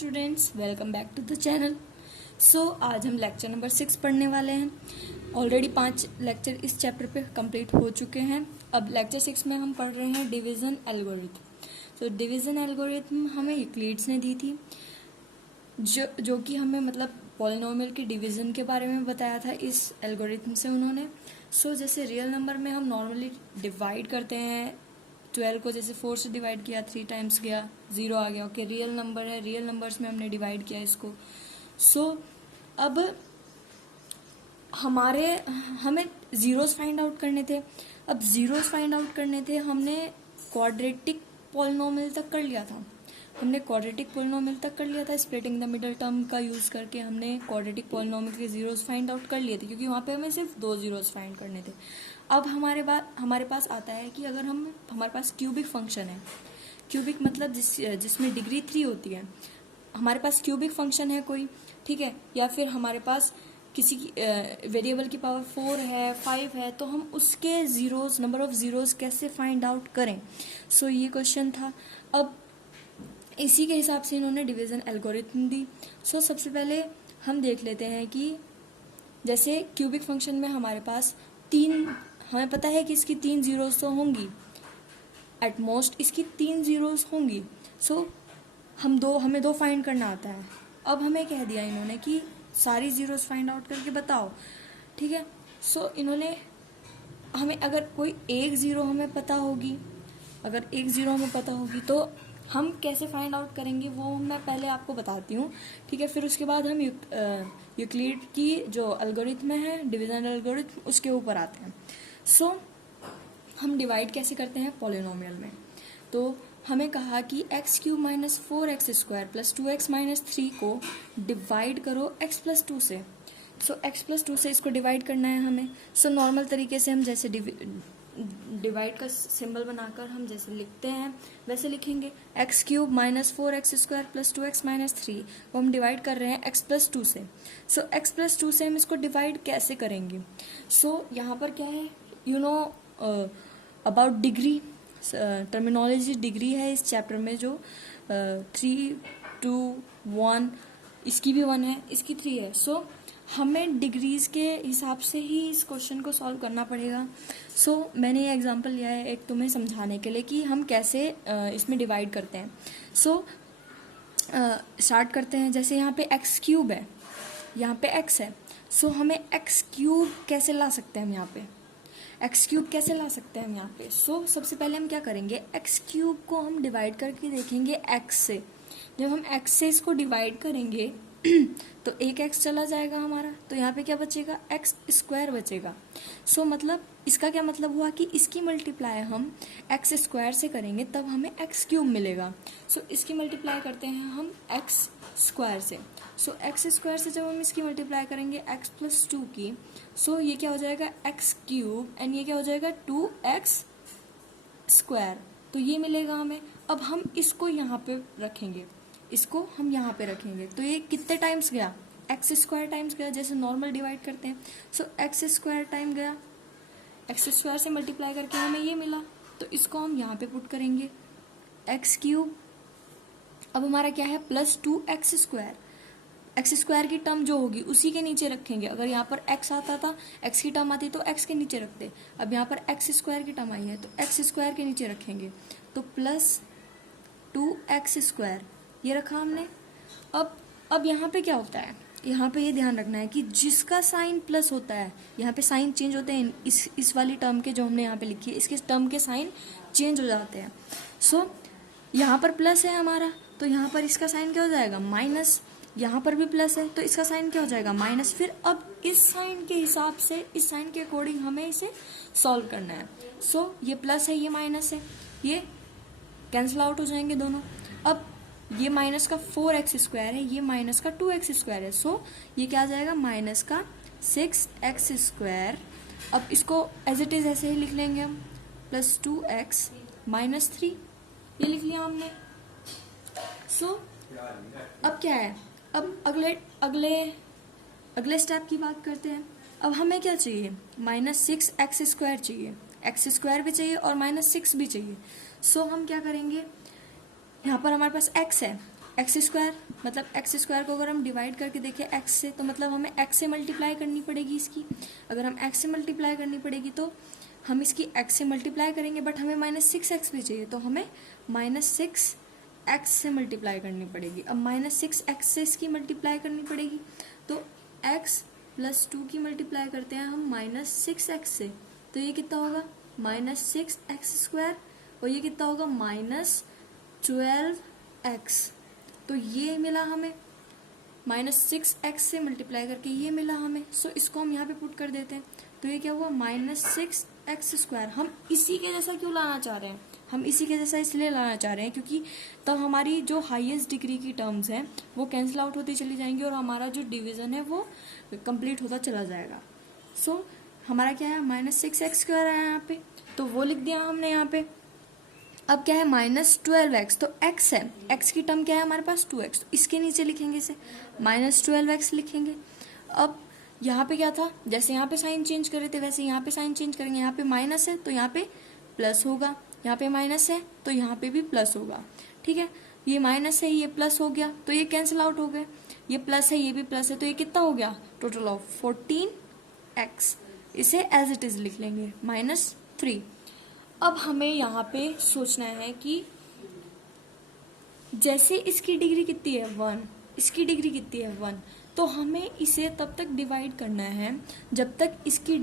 Students, welcome back to the channel. आज हम lecture number 6 पढ़ने वाले हैं। ऑलरेडी 5 लेक्चर इस चैप्टर पे कंप्लीट हो चुके हैं। अब लेक्चर 6 में हम पढ़ रहे हैं डिवीजन एल्गोरिथम। डिवीजन एल्गोरिथम हमें यूक्लिड्स ने दी थी, जो कि हमें मतलब पॉलिनोमियल के डिवीजन के बारे में बताया था इस एल्गोरिथम से उन्होंने। जैसे रियल नंबर में हम नॉर्मली डिवाइड करते हैं 12 को, जैसे 4 से डिवाइड किया 3 टाइम्स गया 0 आ गया। ओके, रियल नंबर है, रियल नंबर्स में हमने डिवाइड किया इसको। अब हमें जीरोस फाइंड आउट करने थे। अब जीरोस फाइंड आउट करने थे, हमने क्वाड्रेटिक पॉलिनोमियल तक कर लिया था। स्प्लिटिंग द मिडल टर्म का यूज करके हमने क्वाड्रेटिक पॉलिनोमियल के जीरोस फाइंड आउट कर लिए थे, क्योंकि वहां पे हमें सिर्फ 2 जीरोस फाइंड करने थे। अब हमारे पास आता है कि अगर हमारे पास क्यूबिक फंक्शन है, क्यूबिक मतलब जिसमें डिग्री 3 होती है। हमारे पास क्यूबिक फंक्शन है कोई, ठीक है, या फिर हमारे पास किसी वेरिएबल की पावर 4 है, 5 है, तो हम उसके जीरोस, नंबर ऑफ जीरोस कैसे फाइंड आउट करें। ये क्वेश्चन था। अब इसी के हिसाब से इन्होंने डिवीजन एल्गोरिथम दी। सबसे पहले हम देख लेते हैं कि जैसे क्यूबिक फंक्शन में हमारे पास हमें पता है कि इसकी 3 जीरोस तो होंगी, एटमोस्ट इसकी 3 जीरोस होंगी। हमें 2 फाइंड करना आता है। अब हमें कह दिया इन्होंने कि सारी जीरोस फाइंड आउट करके बताओ, ठीक है। इन्होंने हमें अगर कोई एक जीरो हमें पता होगी, तो हम कैसे फाइंड आउट करेंगे वो मैं पहले आपको बताती हूँ, ठीक है। फिर उसके बाद हम यूक्लिड की जो एल्गोरिथम है, डिवीजन एल्गोरिथम, उसके ऊपर आते हैं। हम डिवाइड कैसे करते हैं पॉलिनोमियल में। तो हमें कहा कि x³ minus 4x² plus 2x minus 3 को डिवाइड करो x+2 से। x+2 से इसको डिवाइड करना है हमें। नॉर्मल तरीके से हम जैसे डिवाइड का सिंबल बनाकर हम जैसे लिखते हैं वैसे लिखेंगे। x³ minus 4x² plus 2x minus 3 को हम डिवाइड कर रहे हैं x+2 से। x+2 से हम इसको डिवाइड कैसे करेंगे। यहाँ पर क्या है, अबाउट डिग्री, टर्मिनोलॉजी डिग्री है इस चैप्टर में, जो 3, 2, 1, इसकी भी 1 है, इसकी 3 है। हमें डिग्रीज के हिसाब से ही इस क्वेश्चन को सॉल्व करना पड़ेगा। मैंने ये एग्जांपल लिया है एक तुम्हें समझाने के लिए कि हम कैसे इसमें डिवाइड करते हैं। स्टार्ट करते हैं। जैसे यहाँ पे x³ है, यहाँ पे x है। हमें x³ कैसे ला सकते हैं हम यहाँ पे, x³ कैसे ला सकते हैं हम यहाँ पे। सबसे पहले हम क्या करेंगे, x³ को हम डिवाइड करके देखेंगे x से। जब हम x से इसको डिवाइड करेंगे तो एक x चला जाएगा हमारा, तो यहाँ पे क्या बचेगा, x² बचेगा। मतलब इसका क्या मतलब हुआ कि इसकी मल्टीप्लाई हम x² से करेंगे तब हमें x³ मिलेगा। इसकी मल्टीप्लाई करते हैं हम x² से। x² से जब हम इसकी मल्टीप्लाई करेंगे x+2 की, ये क्या हो जाएगा x³ एंड ये क्या हो जाएगा 2x²। तो ये मिलेगा हमें। अब हम इसको यहाँ पे रखेंगे, तो ये कितने टाइम्स गया, x² टाइम्स गया, जैसे नॉर्मल डिवाइड करते हैं। x² टाइम गया, x² से मल्टीप्लाई करके हमें ये मिला, तो इसको हम यहाँ पे पुट करेंगे x³। अब हमारा क्या है, प्लस 2x²। x² की टर्म जो होगी उसी के नीचे रखेंगे। अगर यहाँ पर x आता था, x की टर्म आती तो x के नीचे रखते। अब यहाँ पर x² की टर्म आई है तो x² के नीचे रखेंगे, तो प्लस 2x² ये रखा हमने। अब यहाँ पे क्या होता है, यहाँ पे ये ध्यान रखना है कि जिसका साइन प्लस होता है, यहाँ पे साइन चेंज होते हैं। इस वाली टर्म के जो हमने यहाँ पे लिखी है, इसके टर्म के साइन चेंज हो जाते हैं। यहाँ पर प्लस है हमारा, तो यहाँ पर इसका साइन क्या हो जाएगा, माइनस। यहाँ पर भी प्लस है तो इसका साइन क्या हो जाएगा, माइनस। फिर अब इस साइन के हिसाब से, इस साइन के अकॉर्डिंग हमें इसे सॉल्व करना है। ये प्लस है, ये माइनस है, ये कैंसिल आउट हो जाएंगे दोनों। अब ये माइनस का 4x² है, ये माइनस का 2x² है। ये क्या आ जाएगा, माइनस का 6x²। अब इसको एज इट इज ऐसे ही लिख लेंगे हम, प्लस 2x माइनस 3, ये लिख लिया हमने। अब क्या है, अब अगले स्टेप की बात करते हैं। अब हमें क्या चाहिए, माइनस 6x² चाहिए, x² भी चाहिए और -6 भी चाहिए। हम क्या करेंगे, यहाँ पर हमारे पास x है, एक्स स्क्वायर, मतलब एक्स स्क्वायर को अगर हम डिवाइड करके देखें एक्स से, तो मतलब हमें एक्स से मल्टीप्लाई करनी पड़ेगी इसकी। अगर हम एक्स से मल्टीप्लाई करनी पड़ेगी तो हम इसकी एक्स से मल्टीप्लाई करेंगे, बट हमें -6x भी चाहिए, तो हमें -6x से मल्टीप्लाई करनी पड़ेगी। अब -6x से इसकी मल्टीप्लाई करनी पड़ेगी, तो x + 2 की मल्टीप्लाई करते हैं हम -6x से, तो ये कितना होगा -6x², और ये कितना होगा -12x। तो ये मिला हमें -6x से मल्टीप्लाई करके, ये मिला हमें। सो इसको हम यहाँ पे पुट कर देते हैं, तो ये क्या हुआ -6x²। हम इसी के जैसा क्यों लाना चाह रहे हैं, हम इसी के जैसा इसलिए लाना चाह रहे हैं क्योंकि तब हमारी जो हाईएस्ट डिग्री की टर्म्स हैं वो कैंसिल आउट होती चली जाएंगी और हमारा जो डिवीजन है वो कंप्लीट होता चला जाएगा। सो हमारा क्या है -6x² है यहाँ पे, तो वो लिख दिया हमने यहाँ पे। अब क्या है -12x, तो x है, x की टर्म क्या है हमारे पास 2x, तो इसके नीचे लिखेंगे इसे -12x लिखेंगे। अब यहाँ पे क्या था, जैसे यहाँ पे साइन चेंज कर रहे थे वैसे यहाँ पे साइन चेंज करेंगे। यहाँ पे माइनस है तो यहाँ पे प्लस होगा, यहाँ पे माइनस है तो यहाँ पे भी प्लस होगा। ठीक है, ये माइनस है ये प्लस हो गया, तो ये कैंसिल आउट हो गए। ये प्लस है ये भी प्लस है, तो ये कितना हो गया टोटल ऑफ 14x। इसे एज इट इज लिख लेंगे -3। अब हमें यहाँ पे सोचना है कि जैसे इसकी डिग्री कितनी है 1, इसकी डिग्री कितनी है 1, तो हमें इसे तब तक डिवाइड करना है जब तक इसकी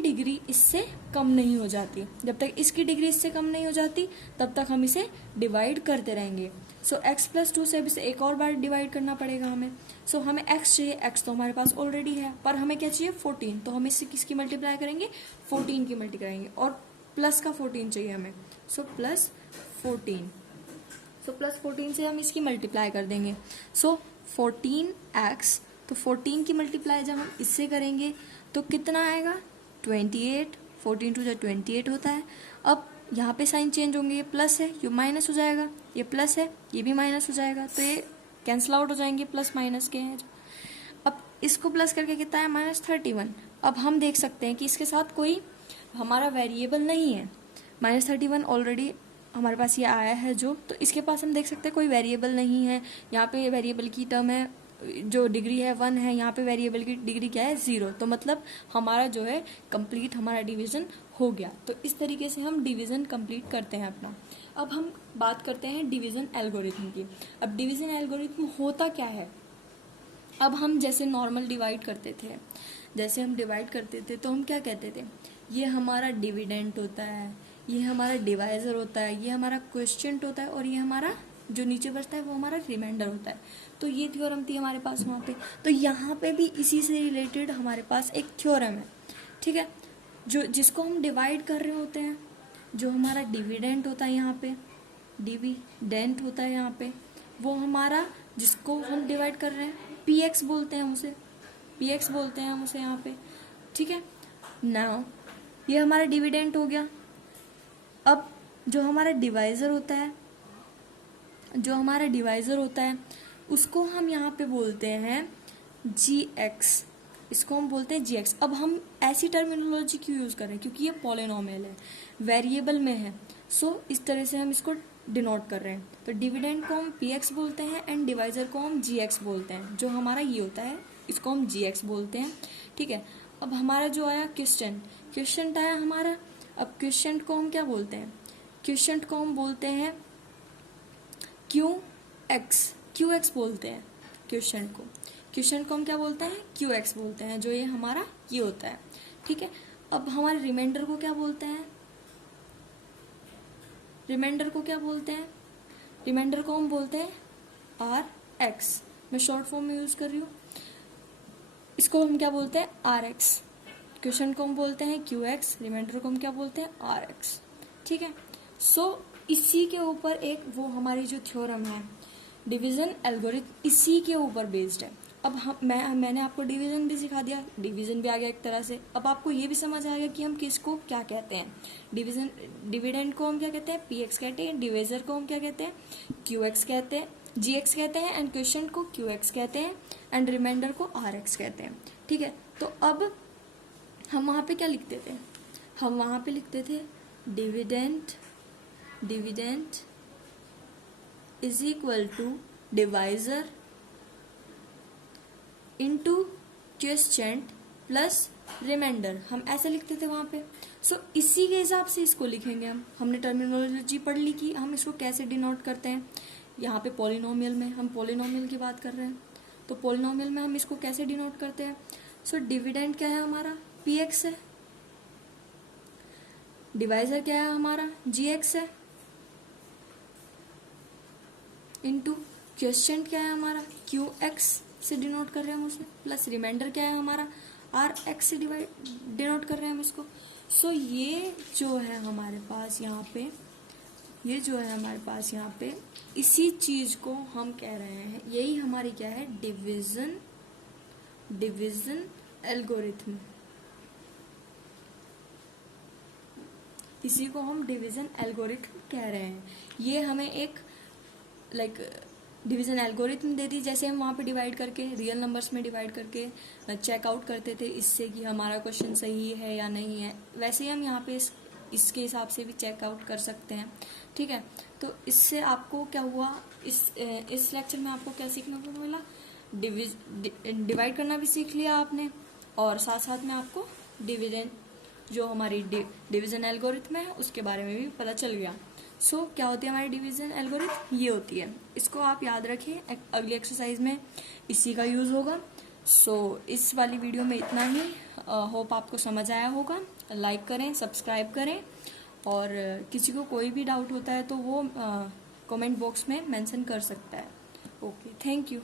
डिग्री इससे कम नहीं हो जाती। जब तक इसकी डिग्री इससे कम नहीं हो जाती तब तक हम इसे डिवाइड करते रहेंगे। सो x + 2 से अब इसे एक और बार डिवाइड करना पड़ेगा हमें। सो हमें x चाहिए, x तो हमारे पास ऑलरेडी है, पर हमें क्या चाहिए 14, तो हम इससे किसकी मल्टीप्लाई करेंगे 14 की मल्टी करेंगे, और प्लस का 14 चाहिए हमें। सो +14, सो +14 से हम इसकी मल्टीप्लाई कर देंगे। सो 14x, तो 14 की मल्टीप्लाई जब हम इससे करेंगे तो कितना आएगा 28, 14 × 2 = 28 होता है। अब यहाँ पे साइन चेंज होंगे, ये प्लस है ये माइनस हो जाएगा, ये प्लस है ये भी माइनस हो जाएगा, तो ये कैंसिल आउट हो जाएंगे, प्लस माइनस के हैं। अब इसको प्लस करके कितना है -31। अब हम देख सकते हैं कि इसके साथ कोई हमारा वेरिएबल नहीं है, -31 ऑलरेडी हमारे पास ये आया है जो, तो इसके पास हम देख सकते हैं कोई वेरिएबल नहीं है। यहाँ पे वेरिएबल की टर्म है, जो डिग्री है 1 है, यहाँ पे वेरिएबल की डिग्री क्या है 0, तो मतलब हमारा जो है कंप्लीट हमारा डिवीजन हो गया। तो इस तरीके से हम डिवीजन कंप्लीट करते हैं अपना। अब हम बात करते हैं डिवीजन एल्गोरिथम की। अब डिवीजन एल्गोरिथम होता क्या है, अब हम जैसे नॉर्मल डिवाइड करते थे, तो हम क्या कहते थे, ये हमारा डिविडेंट होता है, ये हमारा डिवाइजर होता है, ये हमारा क्वोशिएंट होता है, और ये हमारा जो नीचे बचता है वो हमारा रिमाइंडर होता है। तो ये थ्योरम थी हमारे पास वहाँ पे। तो यहाँ पे भी इसी से रिलेटेड हमारे पास एक थ्योरम है, ठीक है, जो जिसको हम डिवाइड कर रहे होते हैं, जो हमारा डिविडेंट होता है यहाँ पे, डिविडेंट होता है यहाँ पे, वो हमारा जिसको हम डिवाइड कर रहे हैं px बोलते हैं उसे, px बोलते हैं हम उसे यहाँ पे, ठीक है। नाउ ये हमारा डिविडेंट हो गया। अब जो हमारा डिवाइजर होता है, उसको हम यहाँ पे बोलते हैं gx, इसको हम बोलते हैं gx। अब हम ऐसी टर्मिनोलॉजी क्यों यूज कर रहे हैं, क्योंकि ये पॉलिनोमियल है, वेरिएबल में है, सो इस तरह से हम इसको डिनोट कर रहे हैं। तो डिविडेंड को हम px बोलते हैं एंड डिवाइजर को हम gx बोलते हैं। जो हमारा ये होता है इसको हम gx बोलते हैं, ठीक है। अब हमारा जो आया क्वेश्चन आया हमारा। अब क्वेश्चन को हम क्या बोलते हैं, क्वेश्चन को हम बोलते हैं qx बोलते हैं। क्वेश्चन को हम क्या बोलते हैं qx बोलते हैं, जो ये हमारा ये होता है, ठीक है। अब हमारे रिमाइंडर को क्या बोलते हैं, रिमाइंडर को हम बोलते हैं rx, मैं शॉर्ट फॉर्म में यूज कर रही हूँ। इसको हम क्या बोलते हैं rx। क्वेश्चन को हम बोलते हैं qx, रिमाइंडर को हम क्या बोलते हैं rx, ठीक है। सो इसी के ऊपर एक वो हमारी जो थ्योरम है डिवीजन एल्गोरिथम, इसी के ऊपर बेस्ड है। अब मैंने आपको डिवीजन भी सिखा दिया, डिवीजन भी आ गया एक तरह से। अब आपको ये भी समझ आ गया कि हम किसको क्या कहते हैं। डिविडेंड को हम क्या कहते हैं px कहते हैं, डिवाइजर को हम क्या कहते हैं qx कहते हैं, gx कहते हैं, एंड क्वेश्चन को qx कहते हैं, एंड रिमाइंडर को rx कहते हैं, ठीक है। तो अब हम वहाँ पे क्या लिखते थे, हम वहाँ पे लिखते थे dividend is equal to divisor into quotient plus remainder, हम ऐसे लिखते थे वहां पे। सो इसी के हिसाब से इसको लिखेंगे हम। हमने टर्मिनोलॉजी पढ़ ली कि हम इसको कैसे डिनोट करते हैं। यहाँ पे पॉलिनोमियल में, हम पॉलिनोमियल की बात कर रहे हैं, तो पॉलिनोमियल में हम इसको कैसे डिनोट करते हैं। सो डिविडेंड क्या है हमारा, पी एक्स है, डिवाइजर क्या है हमारा, जी एक्स है, इनटू क्वोशिएंट क्या है हमारा, क्यू एक्स से डिनोट कर रहे हैं हम उसे, प्लस रिमाइंडर क्या है हमारा, आर एक्स से डिनोट कर रहे हैं हम इसको। सो ये जो है हमारे पास यहाँ पे, ये जो है हमारे पास यहाँ पे, इसी चीज को हम कह रहे हैं, यही हमारी क्या है, डिवीजन एल्गोरिथम। इसी को हम डिवीजन एल्गोरिथम कह रहे हैं। ये हमें एक डिवीजन एल्गोरिथम दे दी, जैसे हम वहाँ पे डिवाइड करके रियल नंबर्स में डिवाइड करके चेकआउट करते थे इससे कि हमारा क्वेश्चन सही है या नहीं है, वैसे ही हम यहाँ पे इसके हिसाब से भी चेकआउट कर सकते हैं। ठीक है, तो इससे आपको क्या हुआ, इस लेक्चर में आपको क्या सीखने को मिला, डिवाइड करना भी सीख लिया आपने, और साथ साथ में आपको डिवीजन, जो हमारी डिवीजन एल्गोरिथम है उसके बारे में भी पता चल गया। सो क्या होती है हमारी डिवीजन एल्गोरिथम, ये होती है। इसको आप याद रखें, अगली एक्सरसाइज में इसी का यूज होगा। सो इस वाली वीडियो में इतना ही। होप आपको समझ आया होगा। लाइक करें, सब्सक्राइब करें, और किसी को कोई भी डाउट होता है तो वो कमेंट बॉक्स में मेंशन कर सकता है। Okay, thank you.